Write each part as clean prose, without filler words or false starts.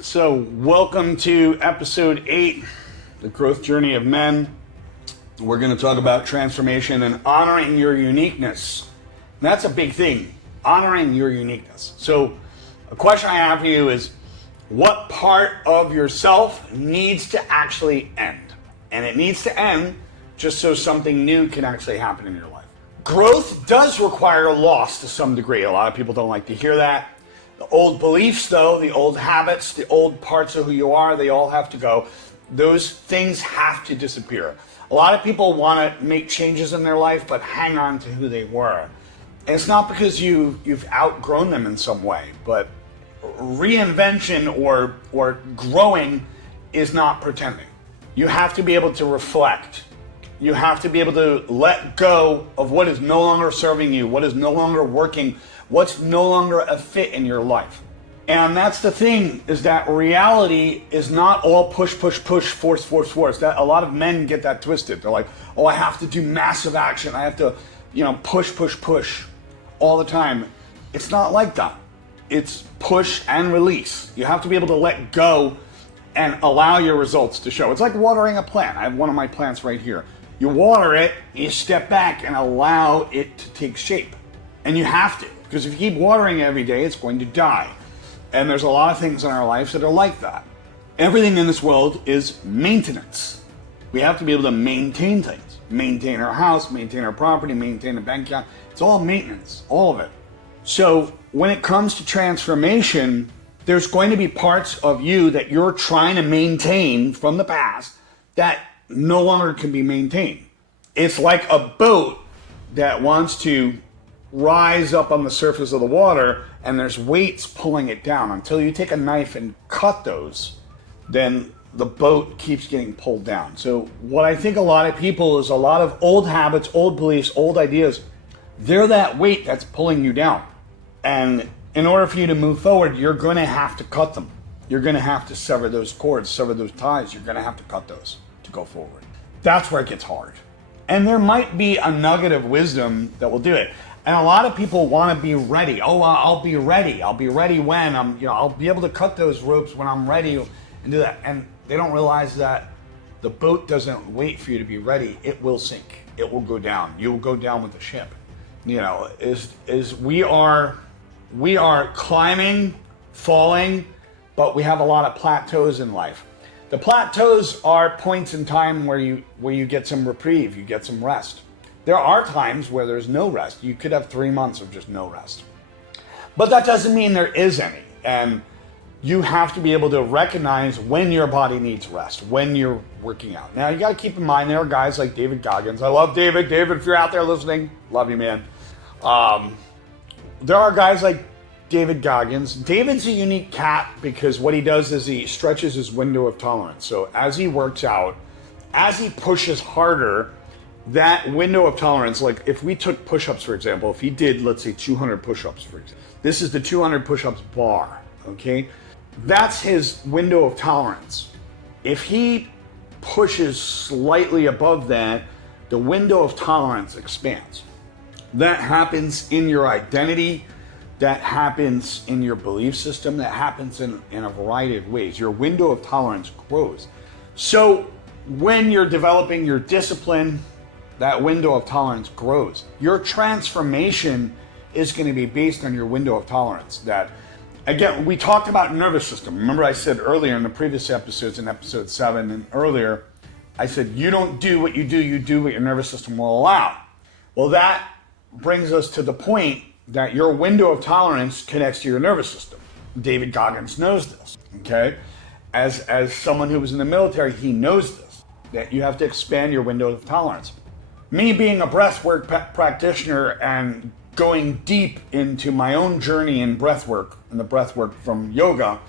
So, welcome to episode 8, The Growth Journey of Men. We're going to talk about transformation and honoring your uniqueness. And that's a big thing, honoring your uniqueness. So, a question I have for you is, what part of yourself needs to actually end? And it needs to end just so something new can actually happen in your life. Growth does require a loss to some degree. A lot of people don't like to hear that. The old beliefs, though, the old habits, the old parts of who you are, they all have to go. Those things have to disappear. A lot of people want to make changes in their life, but hang on to who they were. And it's not because you've outgrown them in some way, but reinvention or growing is not pretending. You have to be able to reflect. You have to be able to let go of what is no longer serving you, what is no longer working, what's no longer a fit in your life. And that's the thing, is that reality is not all push, push, push, force, force, force. That a lot of men get that twisted. They're like, oh, I have to do massive action. I have to, push, push, push all the time. It's not like that. It's push and release. You have to be able to let go and allow your results to show. It's like watering a plant. I have one of my plants right here. You water it, you step back and allow it to take shape. And you have to, because if you keep watering it every day, it's going to die. And there's a lot of things in our lives that are like that. Everything in this world is maintenance. We have to be able to maintain things. Maintain our house, maintain our property, maintain a bank account. It's all maintenance, all of it. So when it comes to transformation, there's going to be parts of you that you're trying to maintain from the past that no longer can be maintained. It's like a boat that wants to rise up on the surface of the water and there's weights pulling it down. Until you take a knife and cut those, then the boat keeps getting pulled down. So what I think a lot of people is a lot of old habits, old beliefs, old ideas, they're that weight that's pulling you down. And in order for you to move forward, you're going to have to cut them. You're going to have to sever those cords, sever those ties. You're going to have to cut those to go forward. That's where it gets hard. And there might be a nugget of wisdom that will do it. And a lot of people want to be ready. Oh, I'll be ready. I'll be ready when I'll be able to cut those ropes when I'm ready and do that. And they don't realize that the boat doesn't wait for you to be ready. It will sink. It will go down. You will go down with the ship. We are climbing, falling, but we have a lot of plateaus in life. The plateaus are points in time where you get some reprieve, you get some rest. There are times where there's no rest. You could have 3 months of just no rest. But that doesn't mean there is any. And you have to be able to recognize when your body needs rest, when you're working out. Now, you got to keep in mind, there are guys like David Goggins. I love David. David, if you're out there listening, love you, man. There are guys like David Goggins. David's a unique cat because what he does is he stretches his window of tolerance. So as he works out, as he pushes harder, that window of tolerance, like if we took push-ups, for example, if he did, let's say 200 push-ups, for example, this is the 200 push-ups bar, okay? That's his window of tolerance. If he pushes slightly above that, the window of tolerance expands. That happens in your identity, that happens in your belief system, that happens in a variety of ways. Your window of tolerance grows. So when you're developing your discipline, that window of tolerance grows. Your transformation is going to be based on your window of tolerance. That, again, we talked about nervous system. Remember I said earlier in the previous episodes, in episode 7 and earlier, I said you don't do what you do what your nervous system will allow. Well, that brings us to the point that your window of tolerance connects to your nervous system. David Goggins knows this, okay? As someone who was in the military, he knows this, that you have to expand your window of tolerance. Me being a breathwork practitioner and going deep into my own journey in breathwork, and the breathwork from yoga,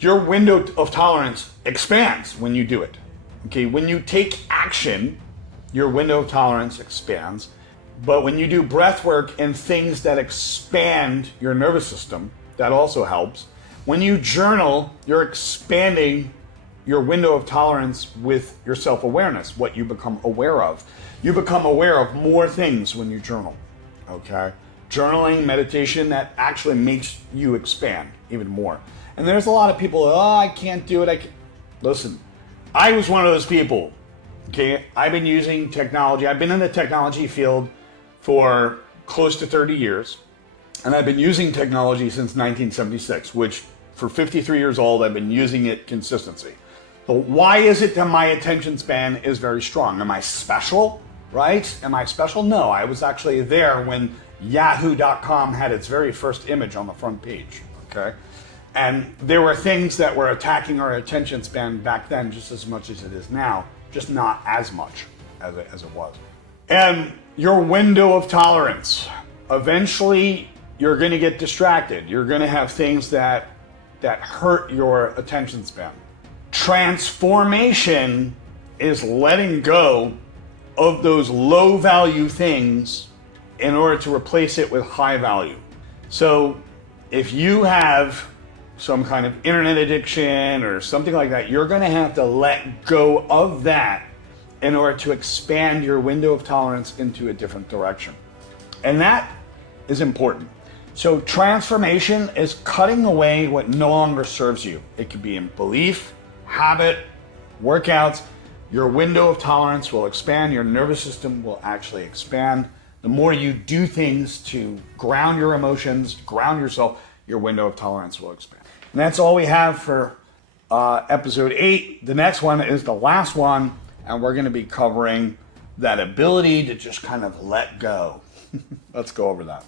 your window of tolerance expands when you do it. Okay, when you take action, your window of tolerance expands. But when you do breath work and things that expand your nervous system, that also helps. When you journal, you're expanding your window of tolerance with your self-awareness, what you become aware of. You become aware of more things when you journal, okay? Journaling, meditation, that actually makes you expand even more. And there's a lot of people, oh, I can't do it. Listen, I was one of those people. Okay, I've been using technology. I've been in the technology field for close to 30 years. And I've been using technology since 1976, which for 53 years old, I've been using it consistency. But why is it that my attention span is very strong? Am I special, right? Am I special? No, I was actually there when yahoo.com had its very first image on the front page, okay? And there were things that were attacking our attention span back then just as much as it is now, just not as much as it was. And your window of tolerance. Eventually, you're going to get distracted. You're going to have things that hurt your attention span. Transformation is letting go of those low value things in order to replace it with high value. So if you have some kind of internet addiction or something like that, you're going to have to let go of that in order to expand your window of tolerance into a different direction. And that is important. So transformation is cutting away what no longer serves you. It could be in belief, habit, workouts. Your window of tolerance will expand. Your nervous system will actually expand. The more you do things to ground your emotions, ground yourself, your window of tolerance will expand. And that's all we have for episode 8. The next one is the last one, and we're going to be covering that ability to just kind of let go. Let's go over that.